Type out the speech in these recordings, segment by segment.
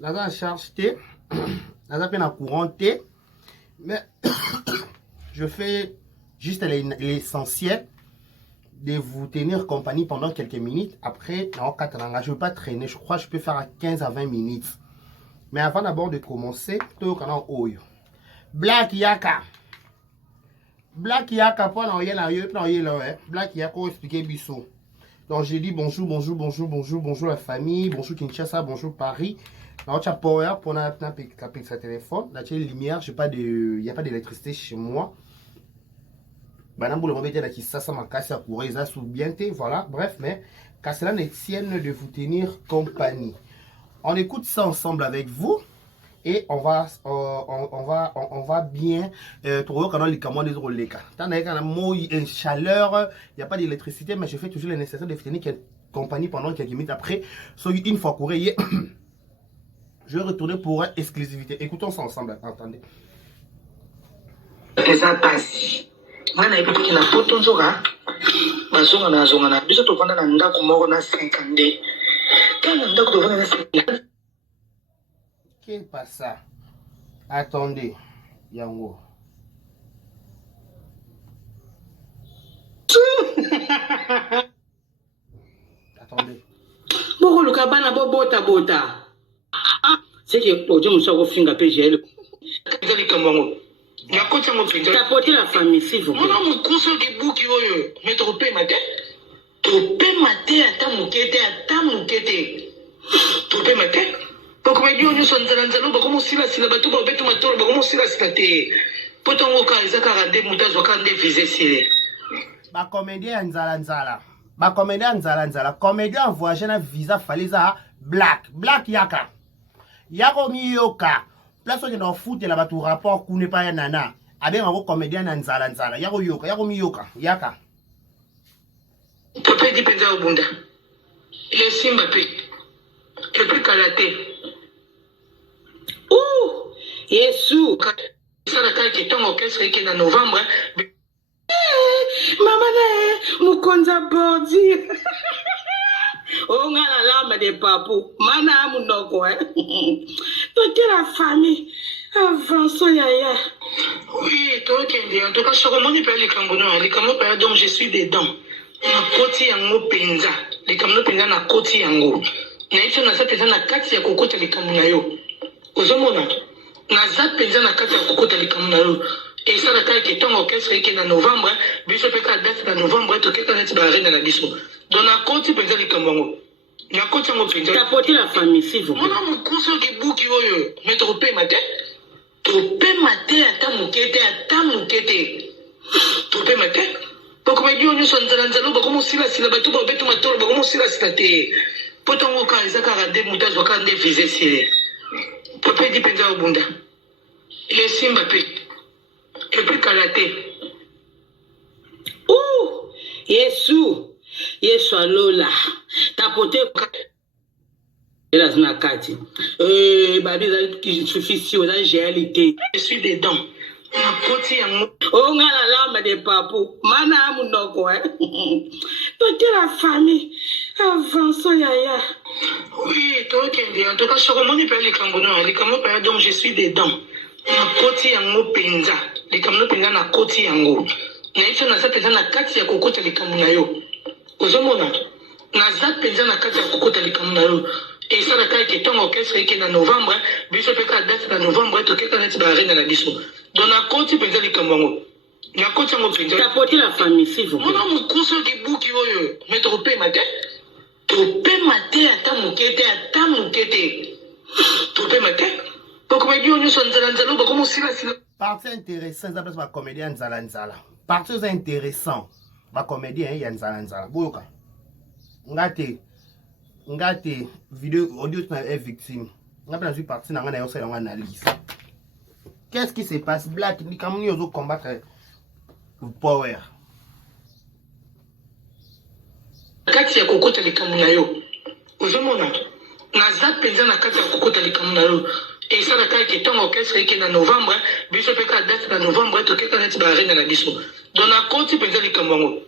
Naza en charge T. Naza peine en courant T. Mais je fais juste l'essentiel de vous tenir compagnie pendant quelques minutes. Après, je ne veux pas traîner. Je crois que je peux faire à 15 à 20 minutes. Mais avant d'abord de commencer, Black Yaka. Black Yaka, pour Black Yaka, expliquer Bissot. Donc j'ai dit bonjour la famille, bonjour Kinshasa, bonjour Paris. Alors tu as power pour taper sa téléphone. Là tu as une lumière, il n'y a pas d'électricité chez moi. Voilà, bref, mais qu'à cela ne tienne de vous tenir compagnie. On écoute ça ensemble avec vous et on va bien trouver quand les commandes des relais. Tant qu'il y a une chaleur, il n'y a pas d'électricité, mais je fais toujours le nécessaire de vous tenir compagnie pendant quelques minutes. Après, une fois courrier, je vais retourner pour exclusivité. Écoutons ça ensemble, attendez. Mana epiki na poto nzoka bazonga na biso to vanda na ndako moko na 50 kana ndako to vanda na 50. Qu'est pas ça? Attendez, yango. Attendez. Boko luka bana bota. C'est que pour Dieu musa ko finga PGL. Kazali kamongo. Tapoter la famille, s'il vous plaît. Mon homme conseil des boucs, mais trop maté. Trop maté, à ta mouquette. Trop maté. Pourquoi me dit on est en Zanzalo, comment si la bateau, comment si la state. Pourtant, au cas, ils ont 42 moutons, au cas de viser si. Ba comédien Nzala. Ba comédien Nzala. Comédien voyagé na visa faliza Black Yaka. Yako miyoka. Place où il y a un foot et là-bas tout rapport qu'on n'est pas un nana. Avec un comédien Nzala. Yako miyoka. Yaka. Papa dit penza au bunda. Il est Simbappé. Et puis Kalaté. Ouh! Yesu. Ça la taille qui tombe au caisse qui est en novembre. Maman, Mukonza Bordi. Oh, nga la lame de papou. Mana munoko, hein. Toute la famille. Avance, yaya. Oui, toi, Kendi. En tout cas, je recommande pas les Camerounais. Les Camerounais, donc je suis dedans. Na koti yango penza. Les Camerounais penza na koti yango. Na ito na sa penza na kati ya kokota les Camerounais yo. Ozomona. Na za penza na kati ya kokota les Camerounais yo. Et ça la taille qui tombe au caisse qui est en novembre. Biso peka date en novembre. Et tout quelqu'un est barré dans la biso. Donc na koti penza les Camerounais. Na koti yango penza. Tapoter la famille, s'il vous plaît. Mon homme conseil des boucs yo. Mais trop maté. Trop maté à ta mouquette. Trop maté. Pourquoi me dit on est en Zanzalo, comment si la bateau, comment si la state. Pourtant, au cas, ils ont 42 moutons, au cas de viser si. Papa dit penza au bunda. Il est Simbappé. Et puis Kalaté. Ouh! Yesu alola. Tapoter. Elle a une carte. Babi, il suffit si on a GLT. Je suis dedans. Oh, nga la lame de papou. Mana munoko, hein. Toute la famille. Avance, yaya. Oui, toi, Kendi. En tout cas, je recommande pas les Camerounais. Les Camerounais, donc je suis dedans. Na koti yango penza. Les Camerounais penza na koti yango. Na ito na sa penza na kati ya kokota les Camerounais yo. Ozomona. Na za penza na kati ya kokota les Camerounais yo. Et ça la taille qui tombe au caisse qui est en novembre. Biso peka date en novembre. Et tout quelqu'un est barré dans la biso. Donc na koti penza les Camerounais. Na koti yango penza. Tapoter la famille, s'il vous plaît. Mon homme conseil des boucs yo. Mais trop maté. Trop maté à ta mouquette. Trop maté. Pourquoi me dit on est en Zanzalo, comment si la partie intéressante, ça ma comédien Nzala. Partie intéressant, ma comédien Nzala. Boyoka. Ngate vidéo audio est victime. On a bien vu partie dans une analyse. Qu'est-ce qui se passe? Black, ni comme nous combattre le power. Kati ya kokota les Camerounais yo. Ozomona. Na za penza na kati ya kokota les Camerounais yo. Et ça la taille qui tombe au caisse qui est en novembre. Biso peka date en novembre. Et tout quelqu'un est barré dans la biso. Donc na koti penza les Camerounais.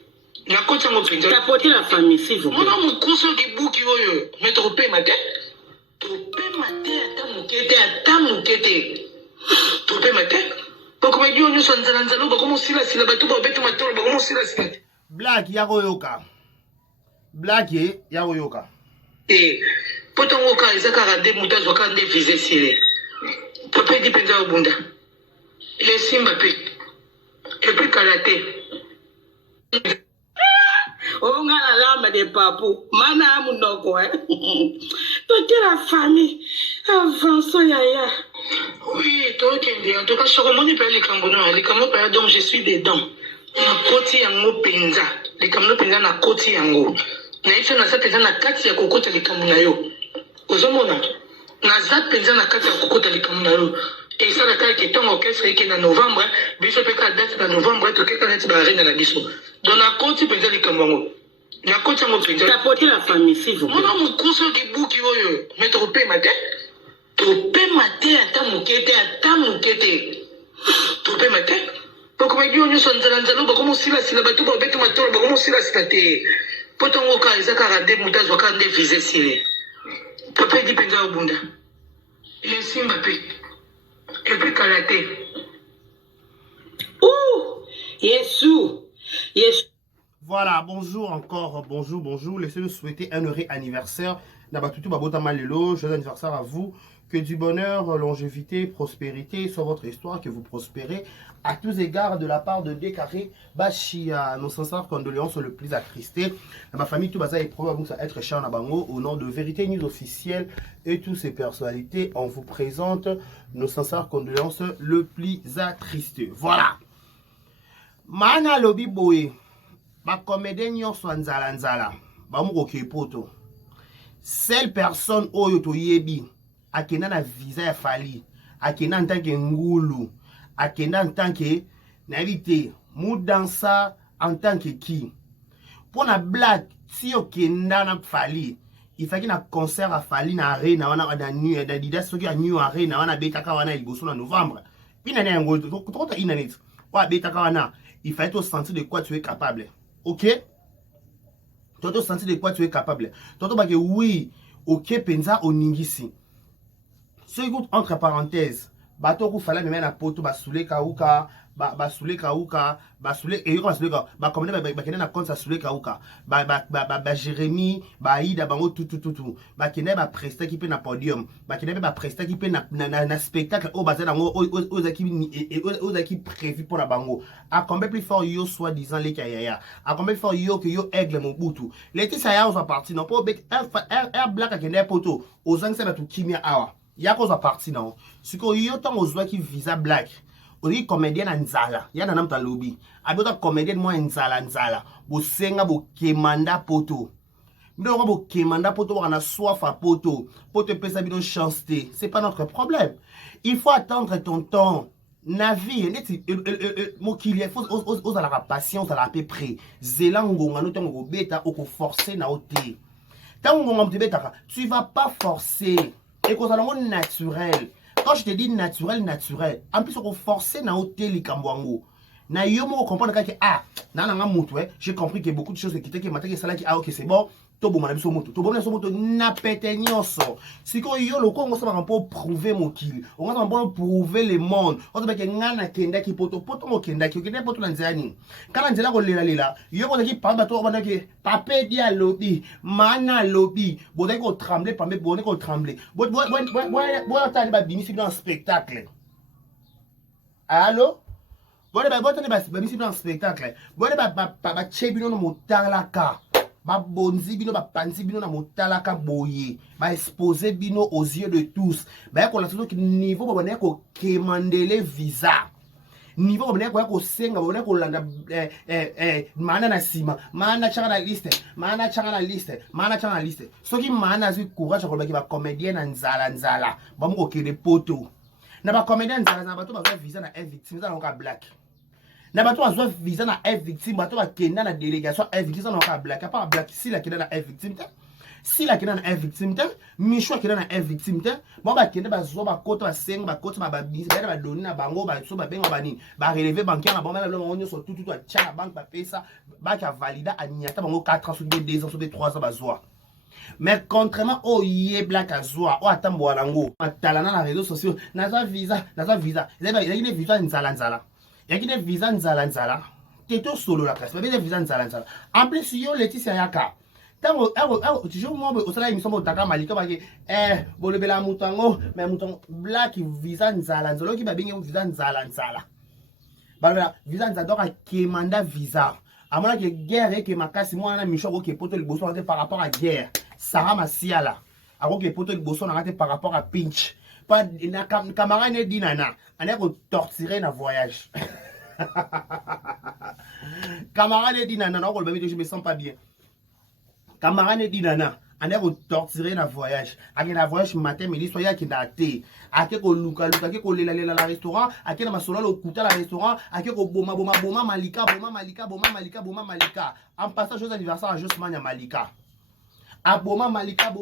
Na koti yango penza. Tapoter la famille, s'il vous plaît. Mon homme conseil des boucs yo. Mais trop maté. Topé maté ata mokete. Topé maté. Pourquoi il y a une chose dans la loi comme si la sila bateau ba beto mato ba comme si la sila. Black yagoyoka. Black yagoyoka. Potongo ka izaka rade mutazo ka nde vise sile. Topé dipenza obunda. Le simba pe. Et puis karaté. On a la lame de papou. Mana munoko toute la famille. Avance yaya. Oui, toi qui en tout cas, je recommande pas les cambonos. Les cambonos, donc je suis dedans. Na koti yango penza. Les cambonos penza na koti yango. Na ife na sa penza na kati ya kokota les cambonos yo. Ozomona. Na za penza na kati ya kokota les cambonos yo. Et ça la taille qui est en orchestre qui est en novembre. Biso pe ka date na novembre to ke ka net ba reine na biso. Donc na koti penza les cambonos. Na koti yango penza. Tapoter la famille s'il vous plaît. Moi mon course de bouki oyo. Mettre pe matin. Topé maté ata mokete. Topé maté. Pourquoi il y a une chose dans la loi comme si la sila bateau ba beto mato ba comme si la sila te. Potongo ka izaka rade mutazo ka nde vise sile. Topé dipenza obunda. Le simba pe. Et puis karaté. Ouh! Yesu. Voilà, bonjour encore, bonjour. Laissez-nous souhaiter un heureux anniversaire. Nabatutu Babota Malelo, joyeux anniversaire à vous. Que du bonheur, longévité, prospérité soit votre histoire, que vous prospérez à tous égards de la part de Décaré Bachia. Nos sincères condoléances le plus attristés. Ma famille, tout bazar est probable à être cher Nabango. Au nom de Vérité News officielle et toutes ses personnalités, on vous présente nos sincères condoléances le plus attristés. Voilà. Mana lobi boé. Ba comédien nyonso nzala nzala. Ba mu ko poto. Seule personne oyo to yebi akenda na visa ya fali, akenda en tant que ngulu, akenda en tant que navité, mu dansa en tant que qui. Pour na blague, si okenda na fali, il fallait na concert à fali na arena wana na nuit da dida soki a new arena wana betaka wana liboso na novembre. Ina na ngolo to ina net. Wa betaka wana, il fallait te sentir de quoi tu es capable. OK? Toi, tu sentir de quoi tu es capable. Toi, tu vas dire oui, ok, penza oningisi. Ce qui entre parenthèses, bateau ku fala même na poto basule kauka, basule kauka, basule et yo basule ka, ba comme ba kena na compte sa sule kauka, ba Jérémy, ba Ida bango tout. Ba kena ba presta qui pe na podium, ba kena ba presta qui pe na spectacle au bazar nango aux équipes prévues pour la bango. A combien plus fort yo soi-disant les kayaya. A combien fort yo que yo aigle mon boutou. L'été ça y a on va partir non pas un black à kena poto, aux angles ça va tout kimia awa. Ya cause parti non. Ce que yo tant aux qui visa black. Ori comédien nzala. Ya na namta lobby. Abota comédien moi nzala. Bo senga bo kemanda poto. Bino bo kemanda poto on a soif à poto. Poto pesa bino chanceté. C'est pas notre problème. Il faut attendre ton temps. Navi, il faut aux la patience à la peu près. Zelango ngano tango beta ou forcer na oté. Tango ngam beta, tu vas pas forcer. Et qu'on a naturel. Quand je te dis naturel. En plus, on force na hôtel Kambwango. Na yomo comprendre que j'ai compris qu'il y a beaucoup de choses qui matin que ça qui ok c'est bon. Tobo mana biso moto. Tobo na so moto na pété nyonso. Si ko yo le Congo ça va pour prouver mon kill. On va pour prouver le monde. On va que ngana kenda ki poto mo kenda ki kenda poto na nzani. Kana nzela ko lela. Yo ko ki pamba to bana ke papé dia lobi, mana lobi. Bodai ko trembler pambe bodai ko trembler. Bo tani ba binisi dans spectacle. Allô? Bo tani ba binisi dans spectacle. Bo ba chebino no motalaka. Ba bonzi bino ba panzi bino na motalaka boye ba exposer bino aux yeux de tous ba ko la toujours que niveau ba bana ko kemandele visa niveau ba bana ko senga ba bana ko landa mana na sima mana changa na liste soki mana zi courage ko ba ki ba comédien na nzala ba mo ko kele poto na ba comédien nzala na ba to ba visa na victime za na black. Na bato azwa visa na F victime bato ba kenda na délégation F victime na ka black pas black si la kenda na F victime ta si la kenda na F victime ta michwa kenda na F victime ta bon ba kenda ba zo ba kota ba senga ba kota ba bisi ba doni na bango ba so ba benga ba nini ba relever bancaire na bango na lo onyo so tout a tcha banque ba pesa ba ka valida anyata bango 4 ans sur 2 ans sur 3 ans ba zo Mais contrairement au yé black azwa, au atambo alango, atalana na réseaux sociaux, naza visa. Il y a une visa nzala. Il y a une visa nzala. Teto solo la classe, mais il y a une visa nzala. En plus, yo Laetitia Yaka. Tango, toujours moi, au salaire, il me semble que Malika va dire, bolebela mutango, mais mutango black visa nzala. Qui va bien visa nzala. Bah, visa nzala, donc, qui manda visa. À mon avis, guerre que ma casse, moi, on a mis que poto le bosso par rapport à guerre. Sarah Masiala. Alors que poto le bosso on par rapport à pinch. Pas na camarade ne dit nana. On est torturé dans voyage. Camarade ne dit nana. Non, je me sens pas bien. Camarade ne dit nana. On est torturé dans voyage. Avec la voyage matin, midi, soya qui daté. Ake ko luka, ake ko lela restaurant, ake na masola lo kuta la restaurant, ake ko boma malika. En passant joyeux anniversaire à Josman ya Malika. A boma malika.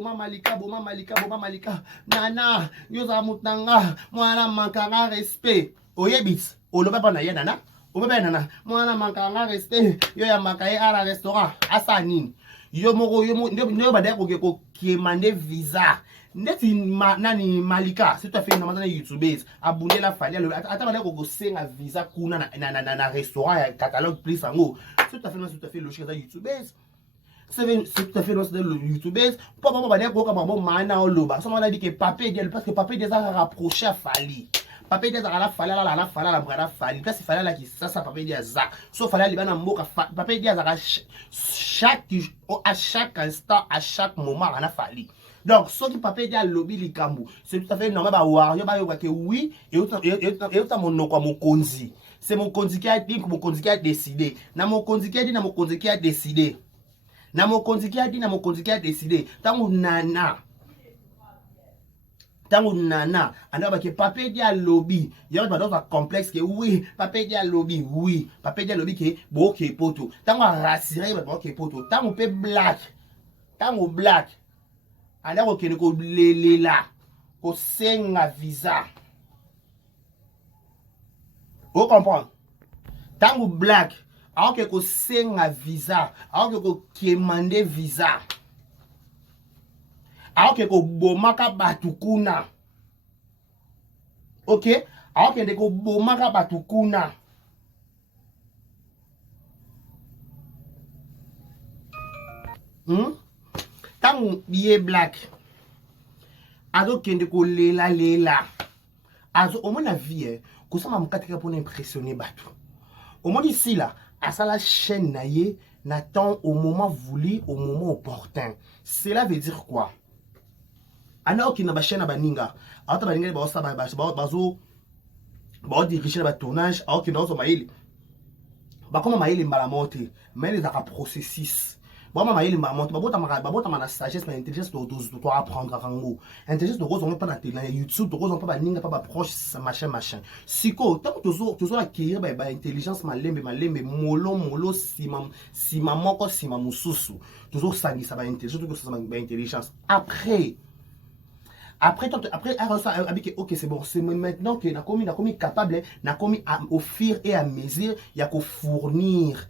Nana, yoza mutanga, mwana mankanga respect. Oyebit, oloba pa na ye nana. Obepe nana, mwana mankanga respect. Yo ya makaye à la restaurant, asa nini. Yo badeko ko kiemande visa. Ndeti nani Malika, c'est tout à fait normal dans YouTubers. Abonner la famille, attends badeko ko senga visa kuna na restaurant ya catalogue plus ango. C'est tout à fait logique dans YouTubers. C'est tout à fait logique dans YouTubers. Papa badeko ko bon mana oloba. Ça m'a dit que papé parce que papé déjà rapproché à Fali. Papé déjà la Fali. Parce que Fali là qui ça papé déjà ça. Sauf Fali libana mboka papé déjà à chaque instant, à chaque moment on a Fali. Donc, ce qui peut dire lobby likambu, c'est tout à fait normal. Oui, et autant mon konzi. C'est mon konzi qui a dit que mon konzi qui a décidé. Na mon konzi qui a dit, na mon konzi qui a décidé. Na mon konzi qui a dit, na mon konzi qui a décidé. Tango nana, alors que papa dit à lobby, il y a un complexe que oui, papa dit à lobby, papa dit à lobby que bon qui est poto. Tango rassuré, bon qui est poto. Tango pe black. Alors que nous les là, qu'on senga visa. Vous comprenez? Tango black, alors que qu'on senga visa, alors que qu'on demande visa, alors que qu'on bomaka batukuna. Ok? Alors que qu'on bomaka batukuna. Tant billet black, azo kende ko lela. Azo au moins la vie, que ça m'a mkatika pour impressionner batu. Au moins ici là, à ça la chaîne naie n'attend au moment voulu, au moment opportun. Cela veut dire quoi? Ana okina ba chaîne baninga, ata baninga ba osa bazo ba diriger ba tournage, okina ozo maili. Ba comme maili mbala mote, mais les a processus. Bon, maman, il m'a montré, ma sagesse, ma intelligence, tu dois apprendre à rango. Intelligence, tu dois pas la télé, YouTube, tu dois pas ninga, pas proche, machin. Siko, tant que tu dois acquérir, intelligence, ma lembe, molo, si ma mususu. Tu dois sangi, ça va intelligence. Après, ok, c'est bon, c'est maintenant que n'a commis capable, n'a commis à offrir et à mesure, il y a qu'au fournir.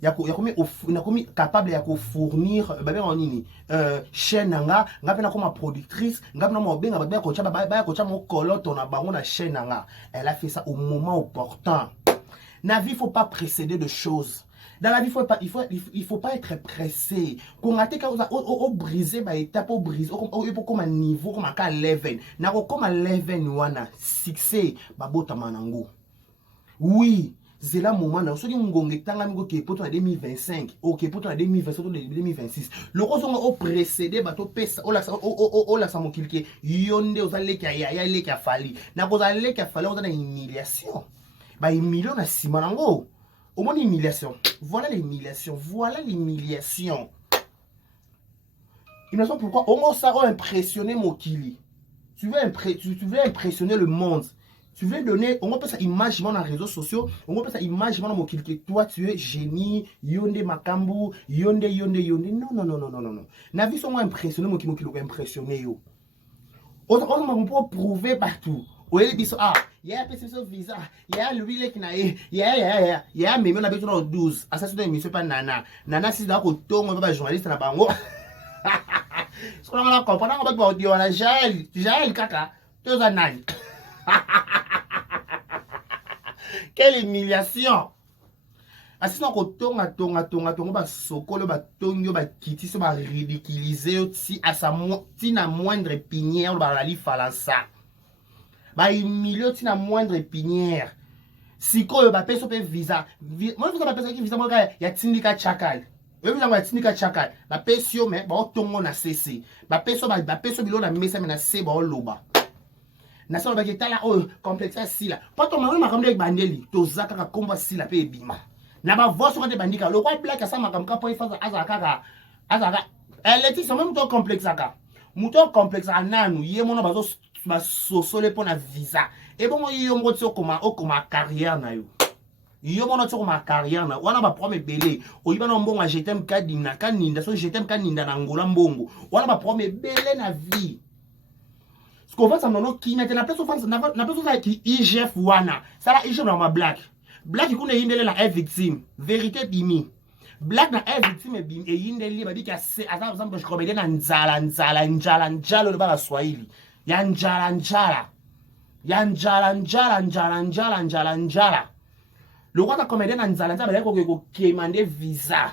Il y a comme capable de fournir chaîne nga pena comme productrice nga pena mo benga ba ko cha mo koloto na bango na chaîne nga. Elle a fait ça au moment opportun. La vie, il faut pas précéder de choses. Dans la vie, il faut pas être pressé. Quand on a brisé ba étape, au brisé, au comme un niveau, comme un level. Na comme un level wana succès ba bota manango. Oui. C'est là le moment où on est en 2025, ok, pour 2027 ou 2026. Le rose on précédé, bateau pesa, on la samo kilke, yonde aux allées qui a fallu. N'a pas allé qui a fallu, on a une humiliation. Bah, humiliation na simanango. Au moins l'humiliation. Voilà l'humiliation. Imagine pourquoi on ça a impressionné mon kili. Tu veux impressionner le monde. Tu veux donner, on va pas ça image dans les réseaux sociaux, on va pas ça image dans mon que toi tu es génie, yonde makambu, yonde. Non. Na vie sont impressionné mon qui impressionné yo. On peut prouver partout. Ouais biso il y a petit visa, il y a lui le qui na il y a même on a besoin de 12. À ça c'est une émission pas nana. Nana si d'accord tongo ba journaliste na bango. Ce qu'on a compris, on va dire, on a Jaël, caca, deux années. Quelle humiliation! Asina ko tonga ba sokolo ba tonyo ba kiti so ba ridiculiser ti à sa ti na moindre pinière ba la li falansa. Ba humilier ti na moindre pinière. Sikoyo ba peso pe visa. Moi vous ba peso ki visa mo ka ya tindika chakal. Yo visa ya tindika chakal. Ba peso me ba tongo na CC. Ba peso bilo na mesa me na se ba loba. Na so ba ke tala o complexe sila. Poto ma ma kamle bandeli to zaka ka komba sila pe bima. Na ba voix sur des bandika le roi black asa makamka po ifa azaka elle est ça même ton complexe aka muto complexe ananu ye mona bazo ba sosole pona visa et bon yo ngo tso koma carrière na yo yo mona tso koma carrière na wana ba prome belé o yiba na mbongo je t'aime kadina kaninda so je t'aime kaninda na ngola mbongo wana ba prome belé na vie ce qu'on va ça nono qui maintenant la personne na personne qui IGF wana ça la IGF na ma black Black ikune yindele na est victime. Vérité bimi. Black na est victime et yindele babi ka se asa exemple je comédien na nzala le ba Swahili. Ya njala. Le roi ta comédien na nzala ba ko kemande visa.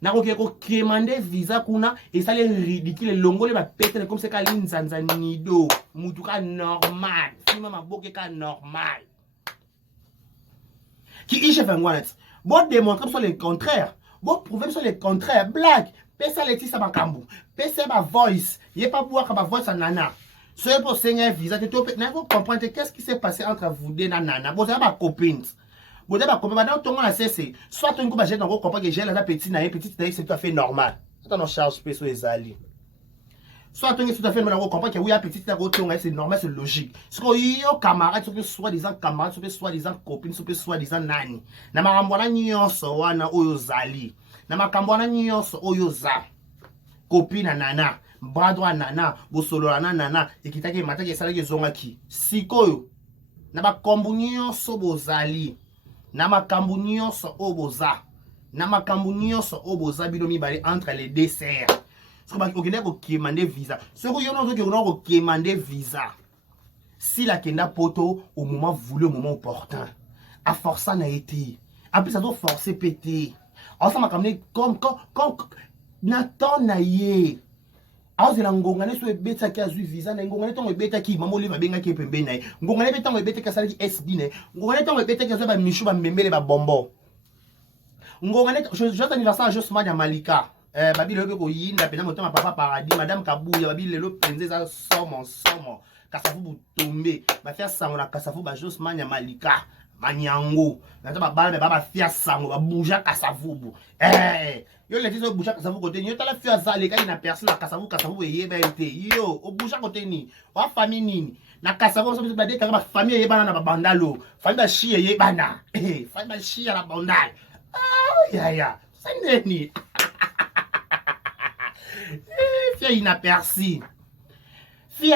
Na ko kemande visa kuna et ça les ridicule longole ba péter comme c'est ka linzanza nido. Mutuka normal. Sima maboke ka normal. Qui y chef en wallet. Bon démontrer sur le contraire. Bon prouver sur le contraire. Black. Pesa leti sa makambu. Pesa ma voice. Yé pas pouvoir que ma voice en nana. C'est pour seigneur visa. Tu comprends qu'est-ce qui s'est passé entre vous deux nana. Vous avez ma copine. Vous avez ma copine. Maintenant, tout le monde a cessé. Soit tu as un comprends que j'ai la petite naïe. Petite naïe, c'est tout à fait normal. Attends, on charge sur les alliés. Soit tu es tout à fait normal, on comprend que oui, petit c'est normal, c'est logique. Ce qu'on y a camarades, soi-disant camarades, soi-disant copines, soi-disant nani. Na marambona nyonso wana oyo zali. Na makambona nyonso oyo za. Copine nana, bradwa nana, bosolo nana, ekitaki mataki salaki zongaki. Sikoyo. Na makambu nyonso bozali. Na makambu nyonso oboza. Na makambu nyonso oboza bino mibale entre les desserts. Ce qui demande visa. Ce qui demande visa. Si la kenda poto au moment voulu, au moment opportun. À force ça n'a été. En plus ça doit forcer péter. Alors ça m'a ramené comme Nathan naïe. Alors c'est la ngongane so beta ki azu visa na ngongane tongo beta ki mamo liva benga ki pembe na. Ngongane beta ngo beta ka sala ki SB ne. Ngongane tongo beta ki ba mishu ba mbembele ba bombo. Ngongane je anniversaire justement ya Malika. Babi lelo ko yinda pena motema papa paradis madame Kabuya babi lelo penze za somo kasafu butombe ba fia sango na kasafu ba jos manya malika manyango na ta bala ba fia sango ba bouja kasafu bu yo le tiso bouja kasafu côté ni yo ta la fia za le ka na personne na kasafu yeba ete yo o bouja côté ni wa famille nini na kasafu so ba de ka ba famille yeba na ba bandalo famille ba chi yeba na famille ba chi ya la bandal ya sandeni. Fia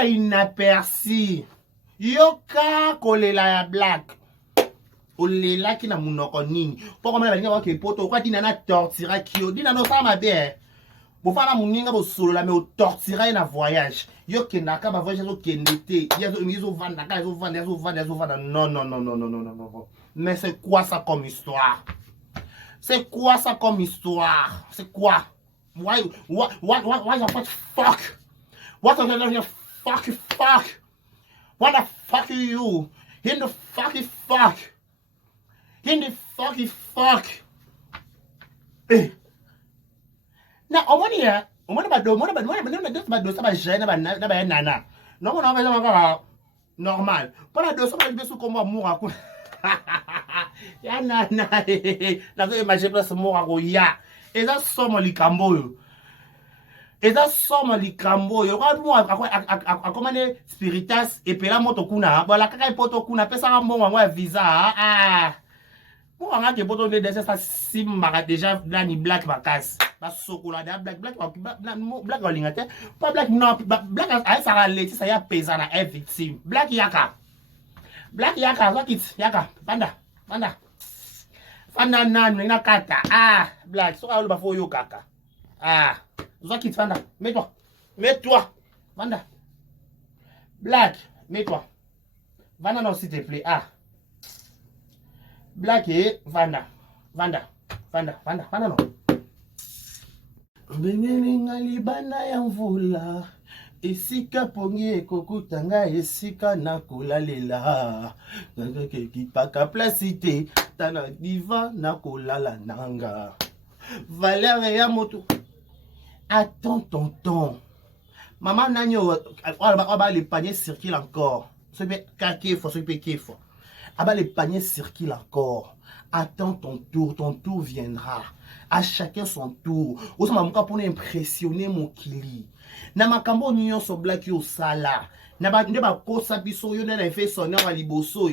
inaperçu. Yoka kolela ya black. Olela ki na munoko nini. Poko mala balinga ke poto kwa dina na tortira kio. Dina no sa mabe. Bo fana muninga bo solo la me o tortira na voyage. Yo kenaka ba voyage zo kendete. Yazo vanda ka yazo vanda. Non. Mais c'est quoi ça comme histoire? C'est quoi ça comme histoire? C'est quoi? Why the fuck? What the fuck? What the fuck are you? In the fucking fuck? Na omoni ya, omoni ba dosa ba jena ba nana. Non on va encore normal. Pas la dosa ba beso comme moura ko. Ya nana. La zo imagine place moura ko ya. Eza somo likambo yo. Eza somo likambo yo. Kwa mo akomane spiritas epela moto kuna. Bola kaka poto kuna pesa ka mbongo ngwa visa. Mo anga ke poto de desa sa simba déjà là ni black bakas. Ba sokola da black olingate. Pas black non black a ça leti ça ya pesa na victime. Black yaka zakit yaka banda. Fanda nanu ina kata. Black. So alu bafo yo kaka. Zaki fanda. Mets-toi. Mets-toi. Vanda. Black, mets-toi. Vanda, non, s'il te plaît. Ah. Black et Vanda. Vanda, non. Bengelinga libanda ya mvula. Esika pongi ekokutanga esika nakolalela. Kipaka plasite tana diva nakolala nanga. Valère ya moto. Attends tonton. Maman nanyo le panier circule encore. Ce peut caquer faut ce peut faut. Le panier circule encore. Attends ton tour viendra. À chacun son tour. Osa mamuka pour impressionner mon kili. Na makambo nyo so black yo sala. Na ba ndeba kosa biso yo na fait sonner wa liboso.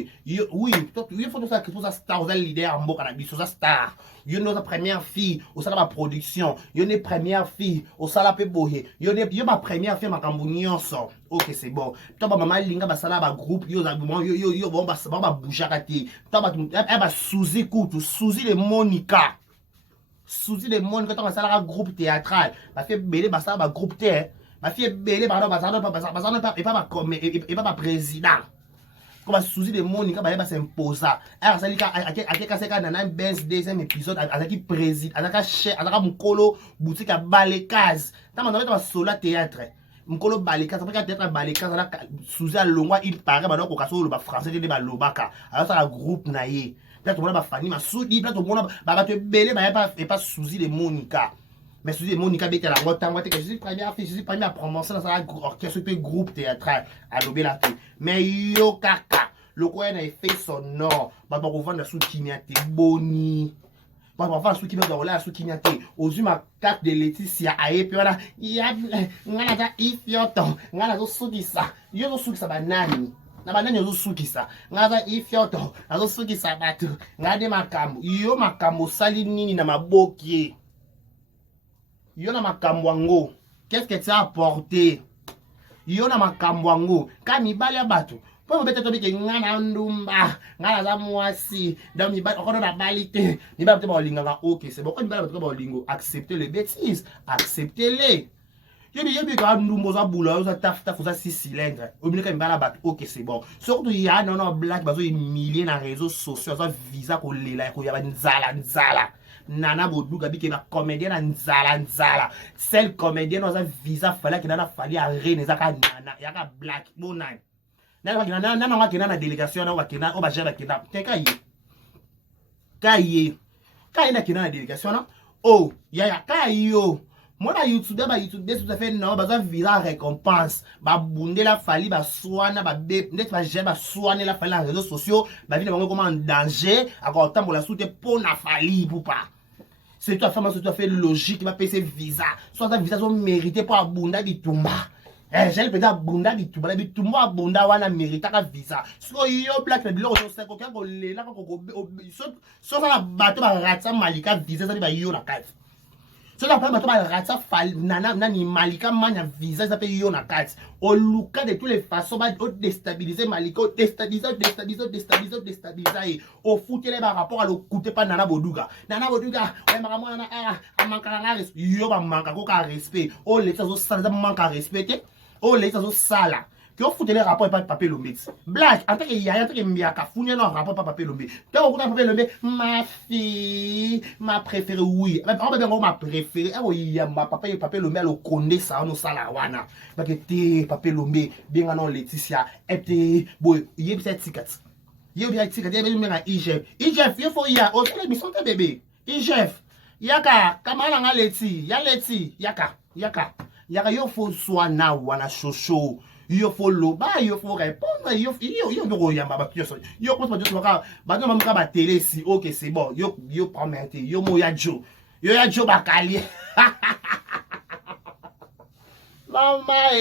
Oui, toi il faut ça que pour ça star aux leader mboka na biso ça star. Yo no sa première fille au sala ba production. Yo ne première fille au sala pe bohe. Yo ma première fille makambo nyonso. OK, c'est bon. Toi ba maman linga ba sala ba groupe yo yo bon ba bouger kati. Toi ba Suzy Koutou, Suzy le Monica. Suzy le Monica toi ba sala groupe théâtral. Ba fait belé ba sala ba groupe théâtre. Ma fille est belle, pas président. Comme Suzy de Monica, elle s'impose. Alors, ça dit qu'à un deuxième épisode, avec président, avec chef, avec mon colo, boutique à Balécaz. T'as mon avis, solo théâtre. Mon colo Balécaz, après théâtre Balécaz, Suzy à Longwa, il paraît, maintenant qu'on casse le français de Lobaka. Alors, ça, le groupe naïe. Là, tout le monde va fanny, ma soudi, là, tout le monde va te belle, mais pas Suzy de Monica. Mais Suzy Monica bête la route, je suis première fille, je suis première promotion dans un orchestre groupe théâtral à l'obélaté. Mais yo kaka, le coin a fait son nom. Bah on vend la sous-kinyate boni. Bah on vend la sous-kinyate la sous-kinyate. Aux ma carte de Laetitia aye puis voilà, ya ngana za ifioto, ngana zo sukisa. Yo zo sukisa banani. Na banani yo zo sukisa. Ngana za ifioto, na zo sukisa batu. Ngade makambo. Yo makambo sali nini na mabokie. Yona makambwango. Qu'est-ce que tu as apporté? Yona makambwango. Kami bale bato. Pour peut-être que ngana ndumba, ngana za mwasi, dans mi bale encore na balite. Ni ba peut ba OK, c'est bon. Quand ni bale ba lingo, acceptez les bêtises, acceptez-les. Yebi ka ndumbo za bula, za taf za 6 cylindres. Obine ka mbala bat OK, c'est bon. Surtout ya non black bazo milliers na réseaux sociaux, za visa ko lela ko ya ba nzala. Nana Boduga biki ba comédienne nzala. Celle comédienne oza visa fallait que nana fallait à reine zaka nana yaka black bonai. Nana nga kena na délégation na wakena oba jaba kena. Teka yi. Kaye na kena na délégation na. Oh, ya kayo. Mona YouTube tout à fait non baza visa récompense. Ba bunde la fali ba soana ba be net ba jeba soane la fali na réseaux sociaux, ba vina bango comment en danger, encore temps pour la soute pour na fali pour pas. C'est tout à fait logique, il va payer ses visas. Soit ça visa sont mérités pour abunda bitumba. J'ai le pédé abunda bitumba, bitumba abunda wana mérite ka visa. So yo black le bilo so ko ko le la ko so ça la bateau ba ratsa malika visa ça ba yo na carte. So la bateau ba ratsa fal nana nani malika manya visa ça peut yo na carte. Au luka de toutes les façons ba déstabiliser malika, déstabiliser. Au foutre les par rapport à le coûter pas Nana Boduga. Nana Boduga, ouais maman na a manque à respect. Yo ba manque ko ka respect. Oh les ça ça manque à respecter. Oh les ça ça que vous foutez les rapports pas papier lombe. Black, en tant que yaya, en tant que miaka, fouille non rapport pas papier lombe. Toi, vous papier lombe, ma fille, ma préférée, oui. On va bien ma préférée. Ah oui, ma papa et papier lombe, le connaît ça, on sala wana. Parce que t'es papier lombe, bien non Laetitia, et t'es, boy, yé bien ticket. Yé bien ticket, yé bien un IGF. IGF, il faut y a, oh, c'est l'émission de bébé. IGF, yaka, kamala nga Leti, yaka. Yo faut soit na wana chocho. Yo faut loba, yo faut répondre, yo yamba ba yo yo pense pas dire ba no mamuka ba télé si OK c'est bon yo promettre yo moya jo bakali mama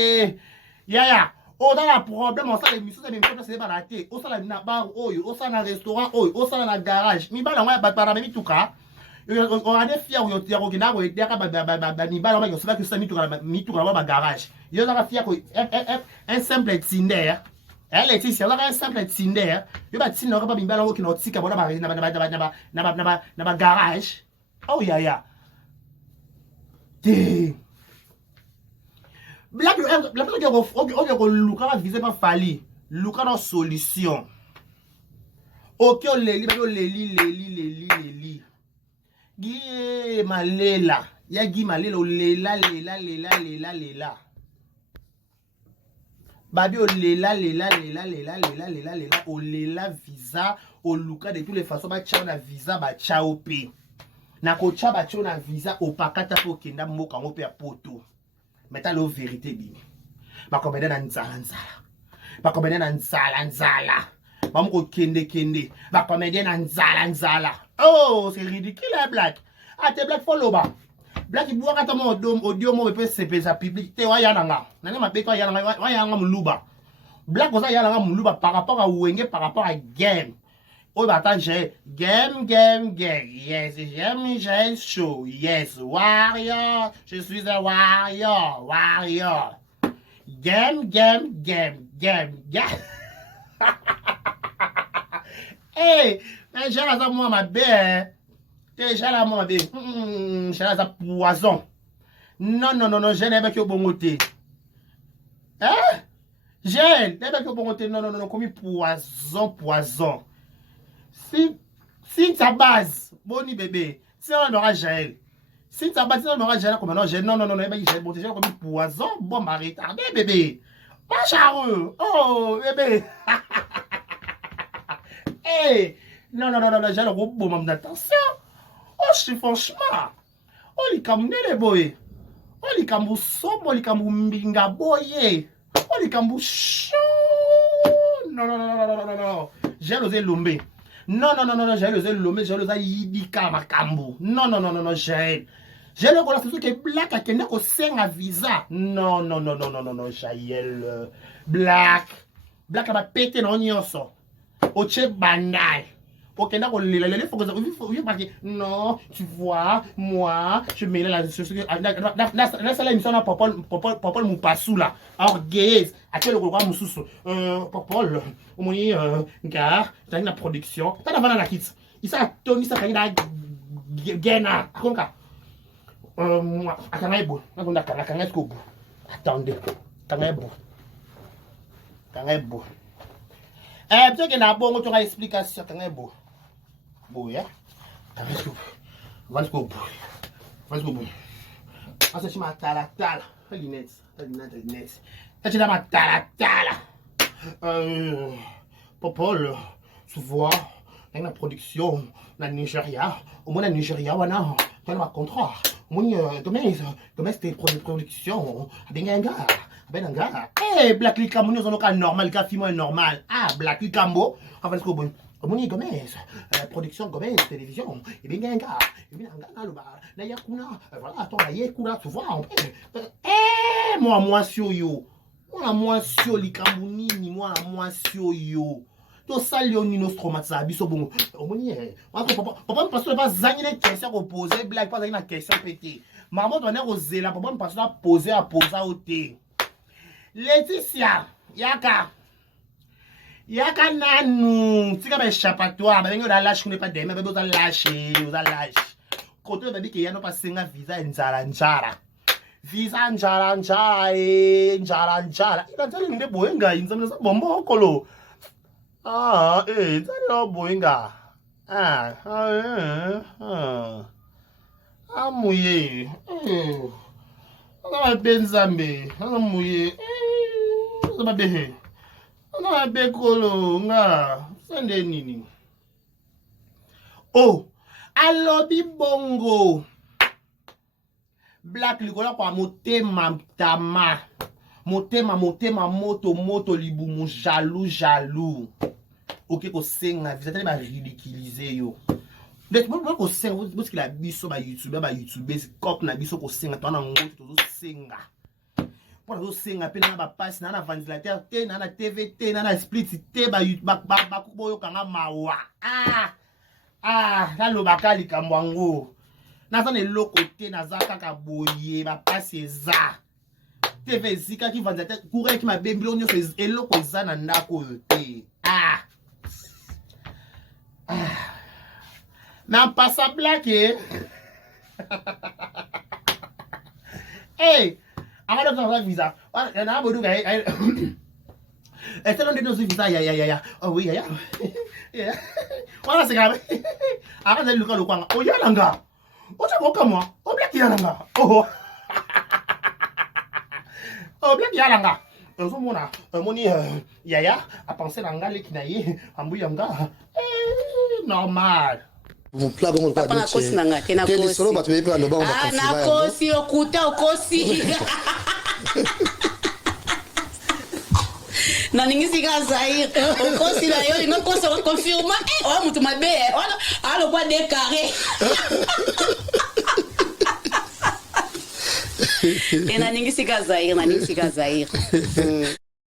yaya o dans la problème on ça l'émission c'est pas raté o ça la na bar oyo o ça na restaurant oyo o ça na garage mi bala ngwa ba para mi tuka on a des fiers où il y a un gars qui a un garage. Il y a un simple Tinder. Elle est ici, un simple Tinder. Il y a un Tinder qui a un garage. Oh, ya. Black, la personne qui a Luka visé par Fali. Luka dans solution. Ok, leli. Guy Malela. Ya Guy Malela, lela. Babi o lela, o lela visa, o Luka de toutes les façons, ba tchao na visa, ba tchao pe. Na ko tcha ba tchao na visa, o pakata po kenda moka ngo pe a poto. Meta lo vérité bini. Bakomede na nzala. Bakomede na nzala. Bamko kende. Bakomede na nzala. Oh, c'est ridicule, hein, Black. Ah, t'es Black follow ba. Black il boit kata mo audio mo pe se pesa public te wa yana nga. Nani ma pe ko yana nga wa yana muluba. Black osa yana nga muluba par rapport à Wenge, par rapport à game. Oh, bah attends, j'ai game. Yes, j'ai chaud. Yes, warrior. Je suis un warrior. Game. Hey, mais j'ai la moi ma belle. J'ai la moi ma belle. J'ai la poison. Non, j'ai n'ai pas que bon côté. Hein? J'ai n'ai pas que bon côté. Non, comme poison. Si ta base, boni bébé, si on aura Jaël. Si ta base, si on aura Jaël, comme non, j'ai non, j'ai bon, j'ai comme poison, bon, m'a retardé, bébé. Pas chareux. Oh, bébé. Hey, non, j'ai le gros bon d'attention. Oh, je suis franchement. Oh, les camous, les boys. Oh, les camous sombres, les camous mbinga boye. Oh, les camous chaud. Non. J'ai osé l'omber. Non, j'ai osé l'omber, j'ai osé yidika makambu. Non, j'ai le gros là, c'est Black a kende ko senga visa. Non, Jaël. Black a ma pété non nyonso. Oche banal. Ok, il faut non, tu vois, moi, je mets la salle émission à Popol Moupassou là, orgueilleuse, à quel programme Moussous, Popol, au moins, gare, t'as une production, t'as la kit, il s'est Tony, ça fait une gaina, conca. Moi, attendez, peut-être qu'il y a un bon autre explication, quand même, boy, Vas-y, ah, c'est ma tala. Lunettes. C'est ma tala. Popol, tu vois, dans la production, dans le Nigeria, au moins dans le Nigeria, on a un contrat. Demain, c'était production, Benga. Eh, Black Likambo, nous avons normal, le film est normal. Ah, Black Likambo, enfin, ce que bon. Moni Gomez, production Gomez, télévision, et bien ganga, voilà, attends, tu vois, moi, yo, Likambunini, moi, yo. To salio ni nos traumatisés biso bon omoni papa me passe pas zangina question ko poser blague pas zangina question pété maman donner ko zela papa me passe pas poser au thé Laetitia yaka nanu tika ba échappatoire ba bengo la lâche qu'on pas demain ba besoin lâcher côté ba bi que ya no pas senga visa nzala njara ina tali nde boyenga inzamna sa bombo kolo. Ah, tani no boinga. Amuye. Ana benzambe, amuye. Ana behe. Ana bekolo nga. Sende nini? Oh, alobi bongo. Black likola kwa motema tama. Motema moto libumu jaloux. Ok, ko senga, vous êtes ridiculisé yo. Donc, moi, ko senga, parce que la biso ba YouTube, c'est na biso ko senga, toi na ngoto to senga. Pour la senga, pe na ba passe na ventilateur, te na TV, te na split, te ba kuboyo kanga mawa. Na lo bakali kambwango. Na sa ne lokote na za kaka boye, ba passe za. TV zika qui ventilateur, courir qui ma bembilonyo fait eloko za na ndako te. Mais en passant blague, hey, Anga ndo za visa. Na bodu ga. Ese ndo visa ya. Oh oui ya. Yeah. Wala sika. Anga za luka lukwanga. O ya langa. O cha boka moi. O black ya langa. Oh. Oh black ya langa. Ozomona moni yaya a pensé langa le kinaye ambu yanga. Normal. Vous plat bon pas Papa kosi nanga tena kosi. kosi. Solo ba tu plat no ba on Ah na kosi okuta okosi. Na ningisi ka Zaire. Okosi la yo ngo kosi ko confirma o mutu mabe. Alo kwa de carré. Na ningisi ka Zaire.